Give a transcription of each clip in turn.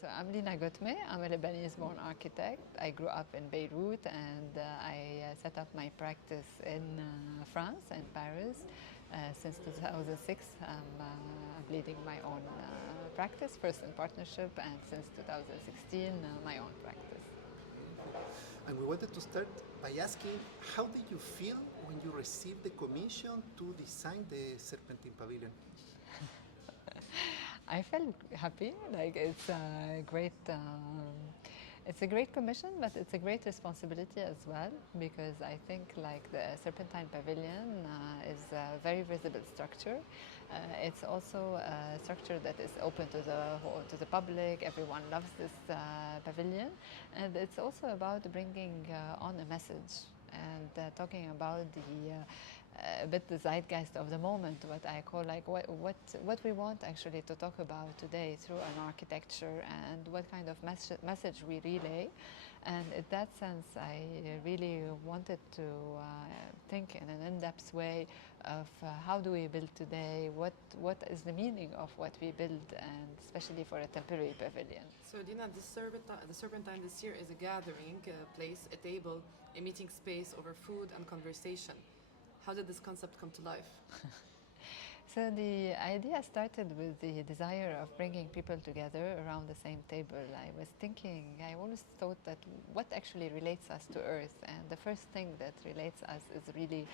So I'm Lina Ghotmeh. I'm a Lebanese-born architect. I grew up in Beirut, and I set up my practice in France and Paris. Since 2006, I'm leading my own practice, first in partnership, and since 2016, my own practice. And we wanted to start by asking, how did you feel when you received the commission to design the Serpentine Pavilion? I felt happy. Like it's a great commission, but it's a great responsibility as well, because I think like the Serpentine Pavilion is a very visible structure. It's also a structure that is open to the public. Everyone loves this pavilion, and it's also about bringing on a message and talking about a bit the zeitgeist of the moment, what I call like what we want actually to talk about today through an architecture, and what kind of message we relay. And in that sense, I really wanted to think in an in-depth way of how do we build today, what is the meaning of what we build, and especially for a temporary pavilion. So Dina, the Serpentine this year is a gathering place, a table, a meeting space over food and conversation. How did this concept come to life? So the idea started with the desire of bringing people together around the same table. I always thought that what actually relates us to Earth, and the first thing that relates us is really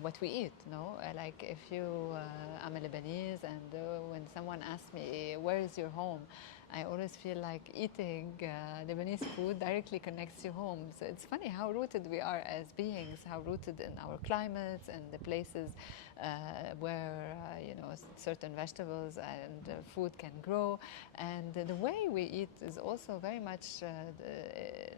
what we eat. No, like if I'm a Lebanese, and when someone asks me where is your home, I always feel like eating Lebanese food directly connects you home. So it's funny how rooted we are as beings, how rooted in our climates and the places where certain vegetables and food can grow. And the way we eat is also very much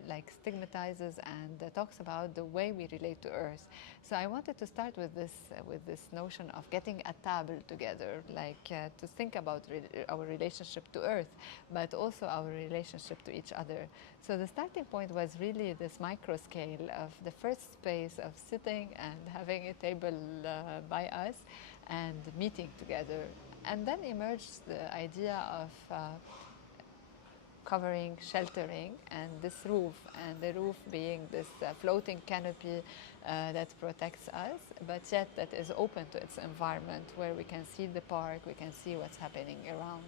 like stigmatizes and talks about the way we relate to Earth. So I wanted to start with this notion of getting a table together, like to think about our relationship to Earth, but also our relationship to each other. So the starting point was really this micro scale of the first space of sitting and having a table by us and meeting together. And then emerged the idea of covering, sheltering, and this roof, and the roof being this floating canopy that protects us, but yet that is open to its environment, where we can see the park, we can see what's happening around.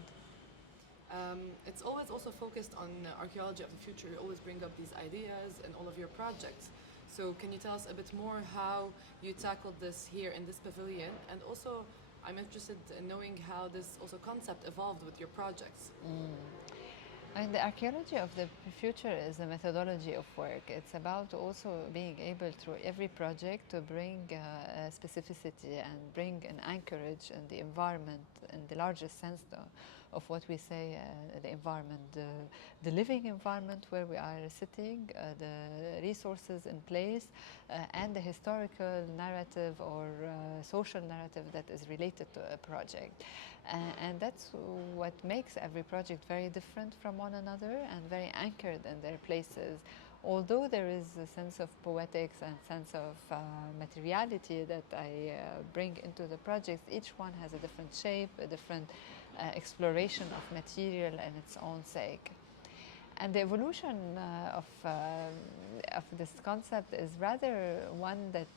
It's always also focused on archaeology of the future. You always bring up these ideas in all of your projects. So can you tell us a bit more how you tackled this here in this pavilion? And also, I'm interested in knowing how this also concept evolved with your projects. And the archaeology of the future is a methodology of work. It's about also being able through every project to bring a specificity and bring an anchorage in the environment in the largest sense of what we say, the environment, the living environment where we are sitting, the resources in place, and the historical narrative or social narrative that is related to a project. And that's what makes every project very different from one another and very anchored in their places. Although there is a sense of poetics and sense of materiality that I bring into the projects, each one has a different shape, a different exploration of material in its own sake. And the evolution of this concept is rather one that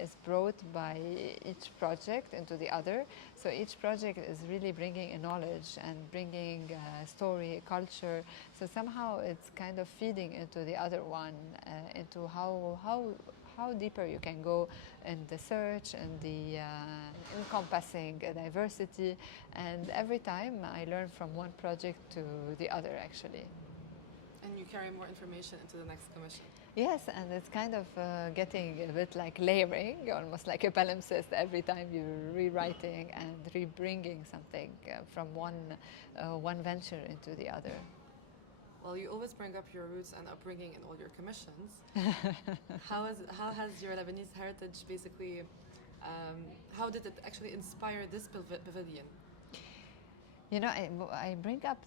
is brought by each project into the other. So each project is really bringing a knowledge and bringing story, culture. So somehow it's kind of feeding into the other one, into how deeper you can go in the search and the encompassing diversity. And every time I learn from one project to the other, actually. And you carry more information into the next commission. Yes, and it's kind of getting a bit like layering, almost like a palimpsest every time you're rewriting and rebringing something from one venture into the other. Well, you always bring up your roots and upbringing in all your commissions. How has your Lebanese heritage basically, how did it actually inspire this pavilion? You know, I bring up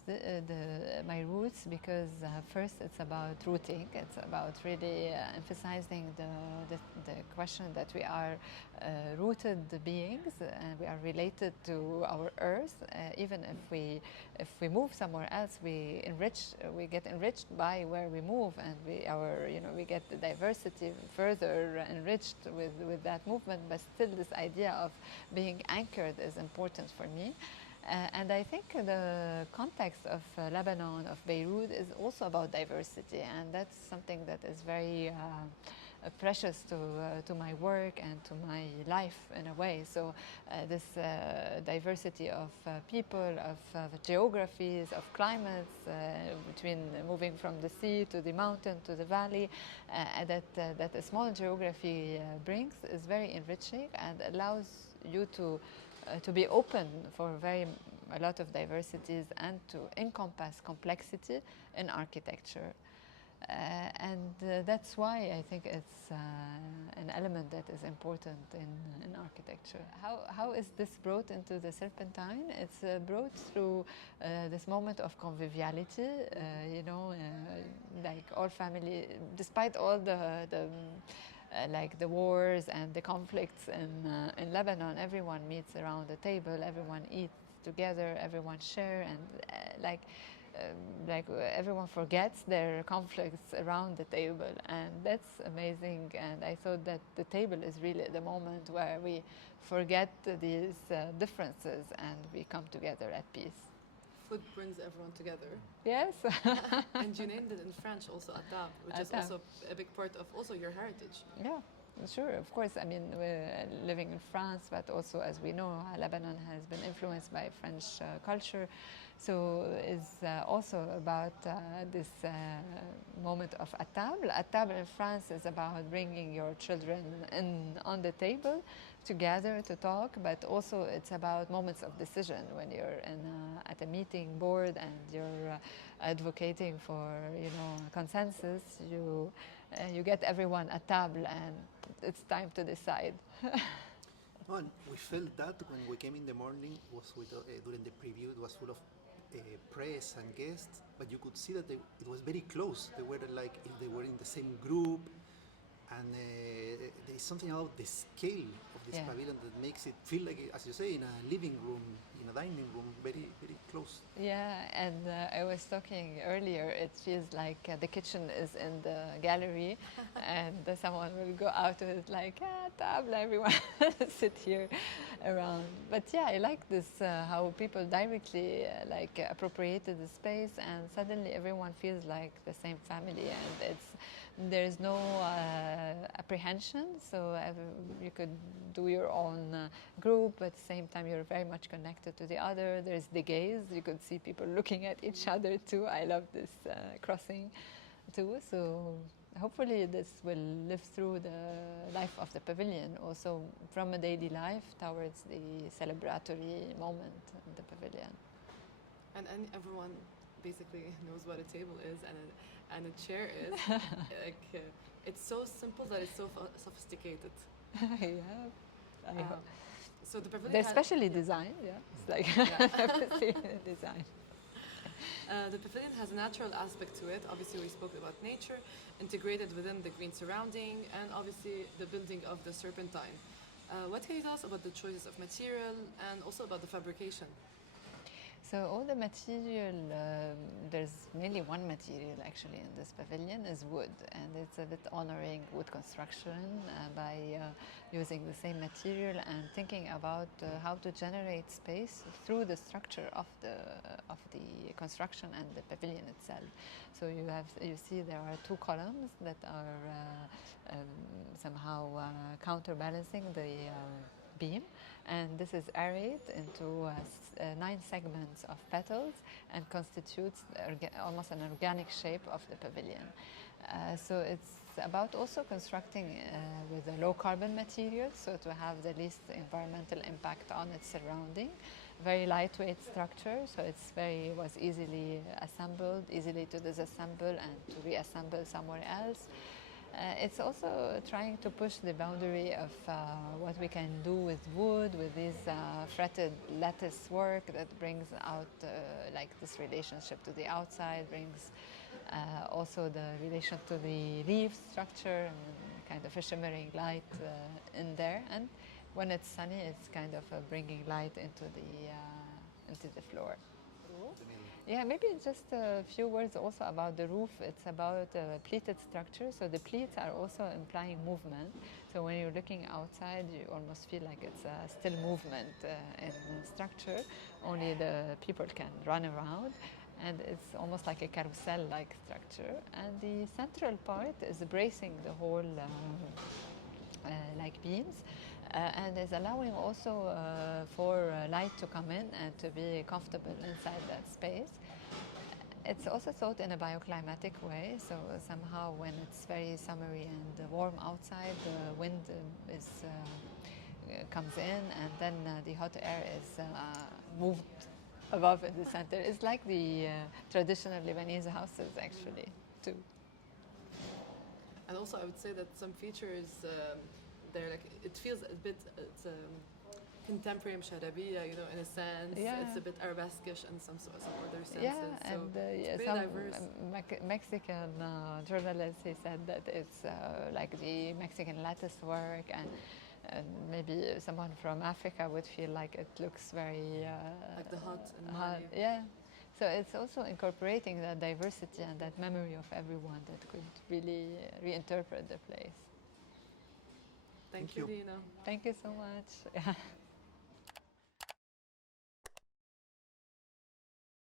my roots because first it's about rooting. It's about really emphasizing the question that we are rooted beings and we are related to our earth. Even if we move somewhere else, we get enriched by where we move, and we get the diversity further enriched with that movement. But still, this idea of being anchored is important for me. And I think the context of Lebanon, of Beirut, is also about diversity, and that's something that is very precious to my work and to my life in a way. So this diversity of people, of geographies, of climates, between moving from the sea to the mountain to the valley, that a small geography brings is very enriching and allows you to be open for a lot of diversities and to encompass complexity in architecture. That's why I think it's an element that is important in architecture. How is this brought into the Serpentine? It's brought through this moment of conviviality, like all family, despite all like the wars and the conflicts in Lebanon, everyone meets around the table, everyone eats together, everyone share, and everyone forgets their conflicts around the table, and that's amazing. And I thought that the table is really the moment where we forget these differences and we come together at peace. Food brings everyone together. Yes. And you named it in French also, Atab, which is also a big part of also your heritage. Yeah, sure, of course. I mean, we're living in France, but also, as we know, Lebanon has been influenced by French culture. So it's also about this moment of Atable. Atable in France is about bringing your children on the table together to talk, but also it's about moments of decision when you're at a meeting board and you're advocating for consensus. You get everyone at table and it's time to decide. Oh, and we felt that when we came in the morning, was with, during the preview, it was full of press and guests, but you could see that it was very close. They were like if they were in the same group, and there is something about the scale of this pavilion that makes it feel like, as you say, in a living room, in a dining room, very, very close. Yeah, and I was talking earlier, it feels like the kitchen is in the gallery and someone will go out with like, table, everyone sit here around. But yeah, I like this, how people directly appropriated the space and suddenly everyone feels like the same family, and there's no apprehension, so you could do your own group, but at the same time you're very much connected to the other. There's the gaze, you could see people looking at each other too. I love this crossing too, so hopefully this will live through the life of the pavilion, also from a daily life towards the celebratory moment in the pavilion. And everyone basically knows what a table is and a chair is. It's so simple that it's so sophisticated. Yeah, I hope. So the pavilion, they're specially designed. Yeah, it's like design. The pavilion has a natural aspect to it. Obviously, we spoke about nature integrated within the green surrounding, and obviously the building of the Serpentine. What can you tell us about the choices of material and also about the fabrication? So all the material, there's mainly one material actually in this pavilion, is wood, and it's a bit honoring wood construction by using the same material and thinking about how to generate space through the structure of the construction and the pavilion itself. So you see there are two columns that are somehow counterbalancing the beam, and this is arrayed into 9 segments of petals and constitutes almost an organic shape of the pavilion. So it's about also constructing with a low carbon material, so to have the least environmental impact on its surrounding. Very lightweight structure, so was easily assembled, easily to disassemble and to reassemble somewhere else. It's also trying to push the boundary of what we can do with wood, with these fretted lattice work that brings out like this relationship to the outside, brings also the relation to the leaf structure and kind of a shimmering light in there. And when it's sunny, it's kind of bringing light into the floor. Yeah, maybe just a few words also about the roof. It's about a pleated structure, so the pleats are also implying movement. So when you're looking outside, you almost feel like it's still movement in the structure, only the people can run around. And it's almost like a carousel-like structure. And the central part is bracing the whole like beams. And is allowing also for light to come in and to be comfortable inside that space. It's also thought in a bioclimatic way, so somehow when it's very summery and warm outside, the wind comes in, and then the hot air is moved above in the center. It's like the traditional Lebanese houses actually too. And also, I would say that some features there, like it feels a bit contemporary Msharabiya, you know, in a sense. Yeah. It's a bit Arabesque-ish in some other senses. Yeah, so and it's very some diverse. Mexican journalist, he said that it's like the Mexican lattice work, and maybe someone from Africa would feel like it looks very Like the hut in hot. Mali. Yeah. So it's also incorporating that diversity and that memory of everyone that could really reinterpret the place. Thank Thank you, you. Lina. Thank you so much.